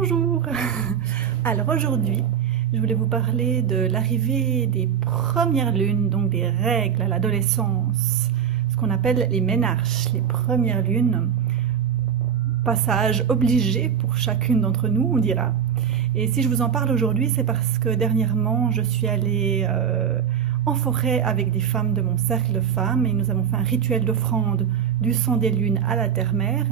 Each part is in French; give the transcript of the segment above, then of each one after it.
Bonjour. Alors aujourd'hui, je voulais vous parler de l'arrivée des premières lunes, donc des règles à l'adolescence, ce qu'on appelle les ménarches, les premières lunes, passage obligé pour chacune d'entre nous, on dira. Et si je vous en parle aujourd'hui, c'est parce que dernièrement, je suis allée en forêt avec des femmes de mon cercle de femmes et nous avons fait un rituel d'offrande du sang des lunes à la terre-mère.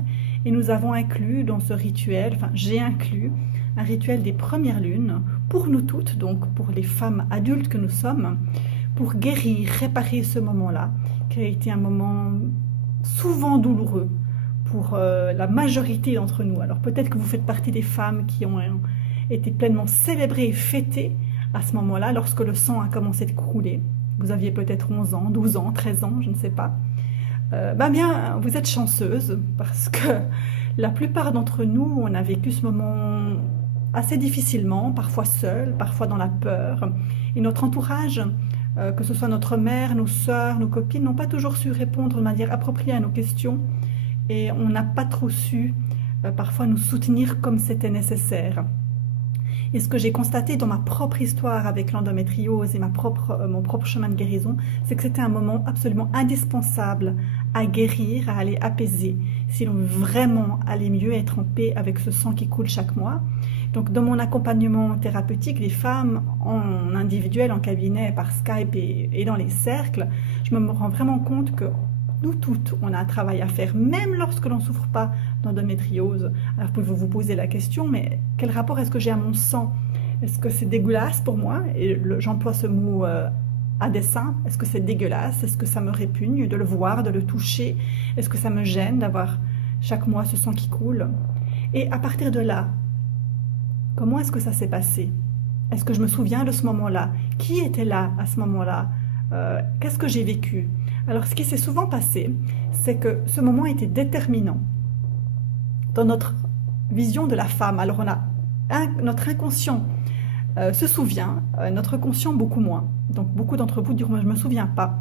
Et nous avons inclus dans ce rituel, enfin j'ai inclus un rituel des premières lunes pour nous toutes, donc pour les femmes adultes que nous sommes, pour guérir, réparer ce moment-là, qui a été un moment souvent douloureux pour la majorité d'entre nous. Alors peut-être que vous faites partie des femmes qui ont été pleinement célébrées et fêtées à ce moment-là, lorsque le sang a commencé de couler. Vous aviez peut-être 11 ans, 12 ans, 13 ans, je ne sais pas. Bien, vous êtes chanceuse parce que la plupart d'entre nous, on a vécu ce moment assez difficilement, parfois seul, parfois dans la peur. Et notre entourage, que ce soit notre mère, nos sœurs, nos copines, n'ont pas toujours su répondre de manière appropriée à nos questions et on n'a pas trop su parfois nous soutenir comme c'était nécessaire. Et ce que j'ai constaté dans ma propre histoire avec l'endométriose et mon propre chemin de guérison, c'est que c'était un moment absolument indispensable à guérir, à aller apaiser, si l'on veut vraiment aller mieux, être en paix avec ce sang qui coule chaque mois. Donc dans mon accompagnement thérapeutique des femmes en individuel, en cabinet, par Skype et dans les cercles, je me rends vraiment compte que nous toutes, on a un travail à faire, même lorsque l'on ne souffre pas d'endométriose. Alors pouvez-vous vous poser la question, mais quel rapport est-ce que j'ai à mon sang? Est-ce que c'est dégueulasse pour moi? Et j'emploie ce mot à dessein. Est-ce que c'est dégueulasse? Est-ce que ça me répugne de le voir, de le toucher? Est-ce que ça me gêne d'avoir chaque mois ce sang qui coule? Et à partir de là, comment est-ce que ça s'est passé? Est-ce que je me souviens de ce moment-là? Qui était là à ce moment-là? Qu'est-ce que j'ai vécu? Alors, ce qui s'est souvent passé, c'est que ce moment était déterminant dans notre vision de la femme. Alors, notre inconscient se souvient, notre conscient beaucoup moins. Donc, beaucoup d'entre vous diront, je ne me souviens pas.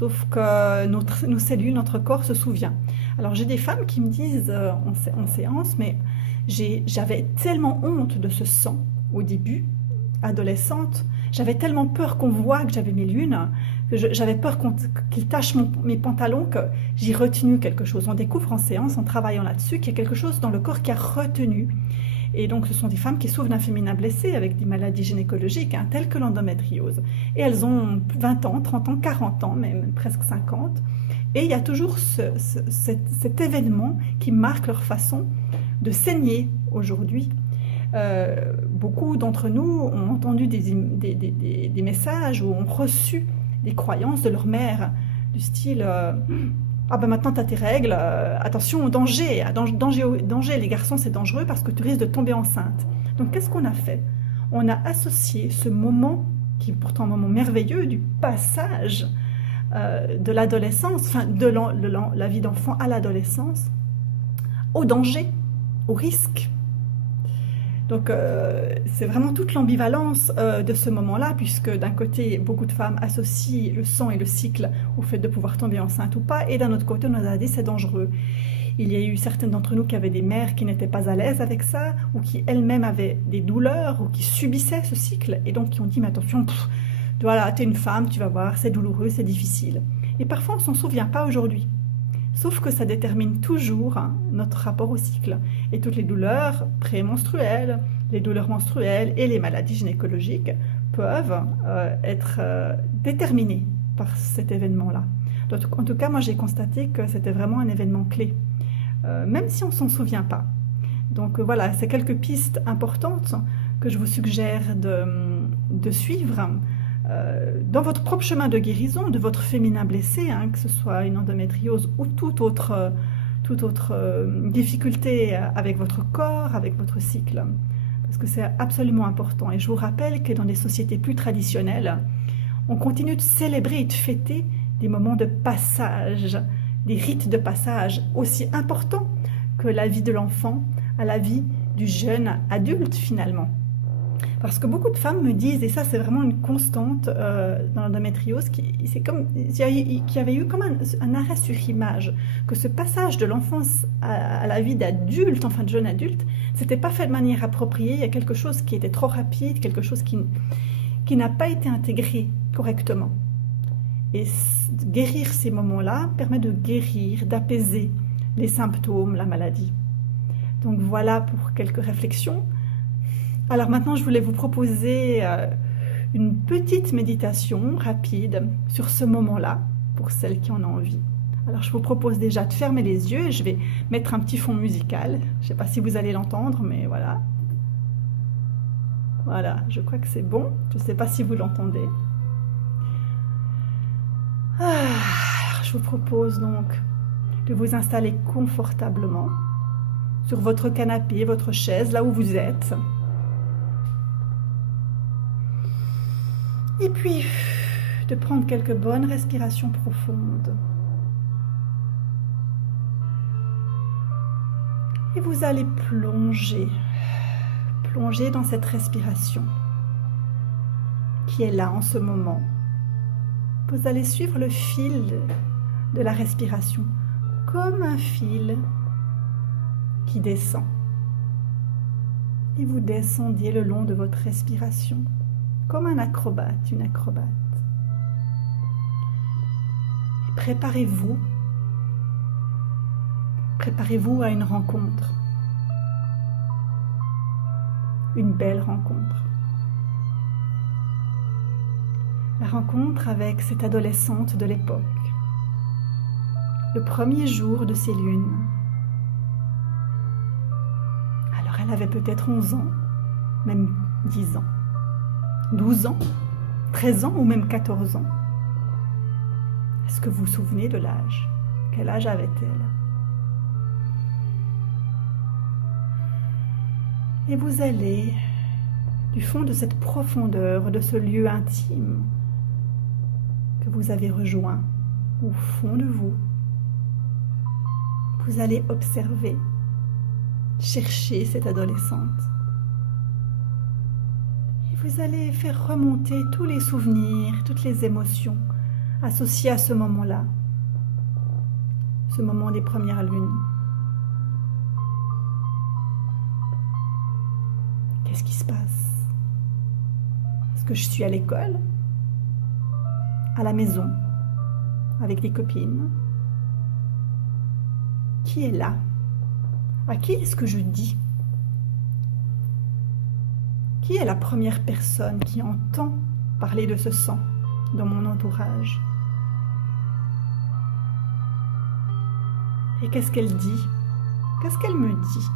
Sauf que nos cellules, notre corps se souvient. Alors, j'ai des femmes qui me disent en séance, mais j'avais tellement honte de ce sang au début, adolescente, j'avais tellement peur qu'on voit que j'avais mes lunes, que j'avais peur qu'il tache mes pantalons, que j'ai retenu quelque chose. On découvre en séance, en travaillant là-dessus, qu'il y a quelque chose dans le corps qui a retenu. Et donc, ce sont des femmes qui souffrent d'un féminin blessé avec des maladies gynécologiques, telles que l'endométriose. Et elles ont 20 ans, 30 ans, 40 ans, même presque 50. Et il y a toujours cet événement qui marque leur façon de saigner aujourd'hui. Beaucoup d'entre nous ont entendu des messages ou ont reçu des croyances de leur mère du style ah ben maintenant tu as tes règles, attention au danger, danger, les garçons c'est dangereux parce que tu risques de tomber enceinte. Donc qu'est-ce qu'on a fait? On a associé ce moment, qui est pourtant un moment merveilleux, du passage de l'adolescence, enfin de la vie d'enfant à l'adolescence, au danger, au risque. Donc c'est vraiment toute l'ambivalence de ce moment-là, puisque d'un côté, beaucoup de femmes associent le sang et le cycle au fait de pouvoir tomber enceinte ou pas, et d'un autre côté, on nous a dit c'est dangereux. Il y a eu certaines d'entre nous qui avaient des mères qui n'étaient pas à l'aise avec ça, ou qui elles-mêmes avaient des douleurs, ou qui subissaient ce cycle, et donc qui ont dit mais attention, voilà, t'es une femme, tu vas voir, c'est douloureux, c'est difficile. Et parfois on s'en souvient pas aujourd'hui. Sauf que ça détermine toujours notre rapport au cycle. Et toutes les douleurs prémenstruelles, les douleurs menstruelles et les maladies gynécologiques peuvent être déterminées par cet événement-là. Donc, en tout cas, moi j'ai constaté que c'était vraiment un événement clé, même si on ne s'en souvient pas. Donc voilà, c'est quelques pistes importantes que je vous suggère de suivre dans votre propre chemin de guérison, de votre féminin blessé, que ce soit une endométriose ou toute autre difficulté avec votre corps, avec votre cycle. Parce que c'est absolument important. Et je vous rappelle que dans les sociétés plus traditionnelles, on continue de célébrer et de fêter des moments de passage, des rites de passage aussi importants que la vie de l'enfant à la vie du jeune adulte finalement. Parce que beaucoup de femmes me disent, et ça c'est vraiment une constante dans l'endométriose, c'est comme qu'il y avait eu comme un arrêt sur image, que ce passage de l'enfance à la vie d'adulte, enfin de jeune adulte, c'était pas fait de manière appropriée, il y a quelque chose qui était trop rapide, quelque chose qui n'a pas été intégré correctement. Et guérir ces moments-là permet de guérir, d'apaiser les symptômes, la maladie. Donc voilà pour quelques réflexions. Alors maintenant, je voulais vous proposer une petite méditation rapide sur ce moment-là, pour celles qui en ont envie. Alors je vous propose déjà de fermer les yeux et je vais mettre un petit fond musical. Je ne sais pas si vous allez l'entendre, mais voilà. Voilà, je crois que c'est bon. Je ne sais pas si vous l'entendez. Alors je vous propose donc de vous installer confortablement sur votre canapé, votre chaise, là où vous êtes. Et puis, de prendre quelques bonnes respirations profondes. Et vous allez plonger dans cette respiration qui est là en ce moment. Vous allez suivre le fil de la respiration, comme un fil qui descend. Et vous descendiez le long de votre respiration, comme un acrobate, une acrobate. Et préparez-vous à une rencontre, une belle rencontre. La rencontre avec cette adolescente de l'époque, le premier jour de ces lunes. Alors elle avait peut-être 11 ans, même 10 ans. 12 ans, 13 ans ou même 14 ans. Est-ce que vous vous souvenez de l'âge? Quel âge avait-elle? Et vous allez, du fond de cette profondeur, de ce lieu intime que vous avez rejoint, au fond de vous, vous allez observer, chercher cette adolescente. Vous allez faire remonter tous les souvenirs, toutes les émotions associées à ce moment-là, ce moment des premières lunes. Qu'est-ce qui se passe? Est-ce que je suis à l'école? À la maison? Avec des copines? Qui est là? À qui est-ce que je dis? Qui est la première personne qui entend parler de ce sang dans mon entourage? Et qu'est-ce qu'elle dit? Qu'est-ce qu'elle me dit?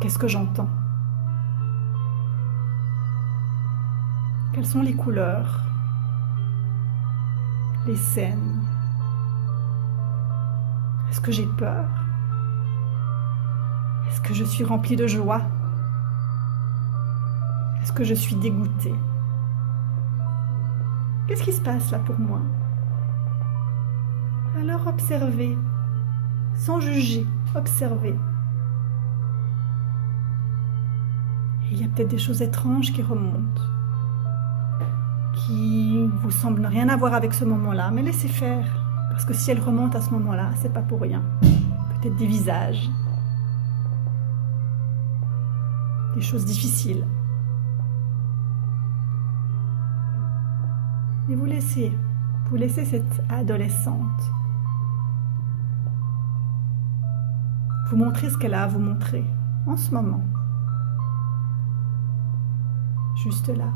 Qu'est-ce que j'entends? Quelles sont les couleurs? Les scènes? Est-ce que j'ai peur? Est-ce que je suis remplie de joie? Est-ce que je suis dégoûtée? Qu'est-ce qui se passe là pour moi? Alors observez, sans juger, observez. Il y a peut-être des choses étranges qui remontent, qui vous semblent ne rien avoir avec ce moment-là, mais laissez faire, parce que si elles remontent à ce moment-là, c'est pas pour rien. Peut-être des visages, des choses difficiles. Et vous laissez cette adolescente vous montrer ce qu'elle a à vous montrer en ce moment. Juste là.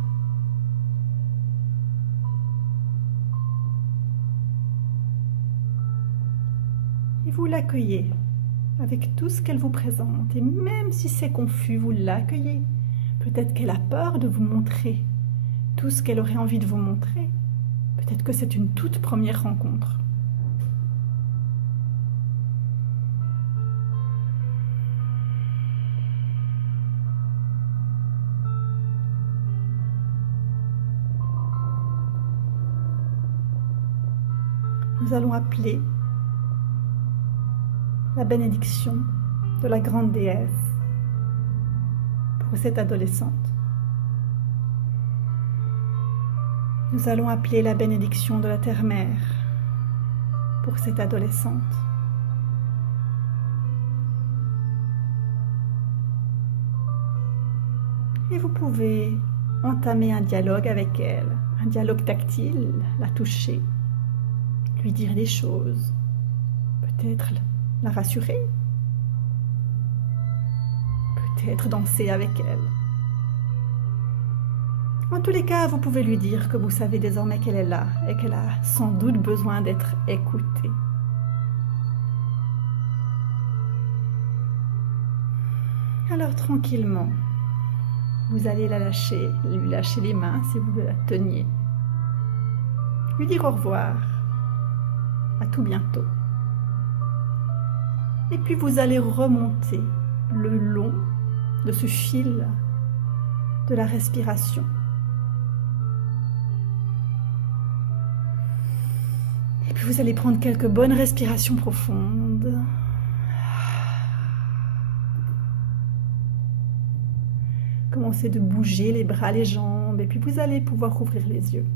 Et vous l'accueillez avec tout ce qu'elle vous présente. Et même si c'est confus, vous l'accueillez. Peut-être qu'elle a peur de vous montrer tout ce qu'elle aurait envie de vous montrer. Peut-être que c'est une toute première rencontre. Nous allons appeler la bénédiction de la grande déesse pour cette adolescente. Nous allons appeler la bénédiction de la Terre-Mère pour cette adolescente. Et vous pouvez entamer un dialogue avec elle, un dialogue tactile, la toucher, lui dire des choses, peut-être la rassurer, peut-être danser avec elle. En tous les cas, vous pouvez lui dire que vous savez désormais qu'elle est là et qu'elle a sans doute besoin d'être écoutée. Alors tranquillement, vous allez la lâcher, lui lâcher les mains si vous la teniez. Lui dire au revoir, à tout bientôt. Et puis vous allez remonter le long de ce fil de la respiration. Et puis vous allez prendre quelques bonnes respirations profondes. Commencez de bouger les bras, les jambes, et puis vous allez pouvoir ouvrir les yeux.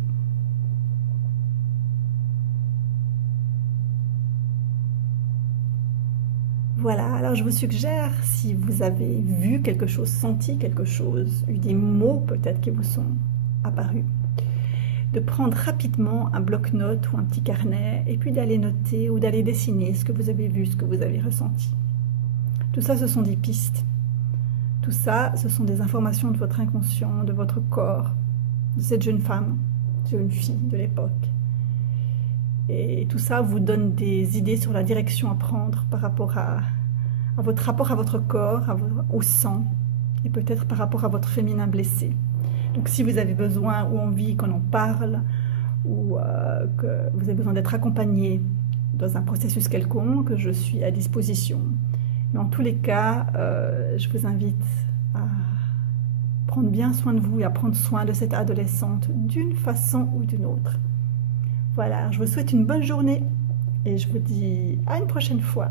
Voilà, alors je vous suggère, si vous avez vu quelque chose, senti quelque chose, eu des mots peut-être qui vous sont apparus, de prendre rapidement un bloc-notes ou un petit carnet et puis d'aller noter ou d'aller dessiner ce que vous avez vu, ce que vous avez ressenti. Tout ça, ce sont des pistes. Tout ça, ce sont des informations de votre inconscient, de votre corps, de cette jeune femme, jeune fille de l'époque. Et tout ça vous donne des idées sur la direction à prendre par rapport à votre rapport à votre corps, au sang, et peut-être par rapport à votre féminin blessé. Donc si vous avez besoin ou envie qu'on en parle, ou que vous avez besoin d'être accompagné dans un processus quelconque, je suis à disposition. Mais en tous les cas, je vous invite à prendre bien soin de vous et à prendre soin de cette adolescente d'une façon ou d'une autre. Voilà, je vous souhaite une bonne journée et je vous dis à une prochaine fois.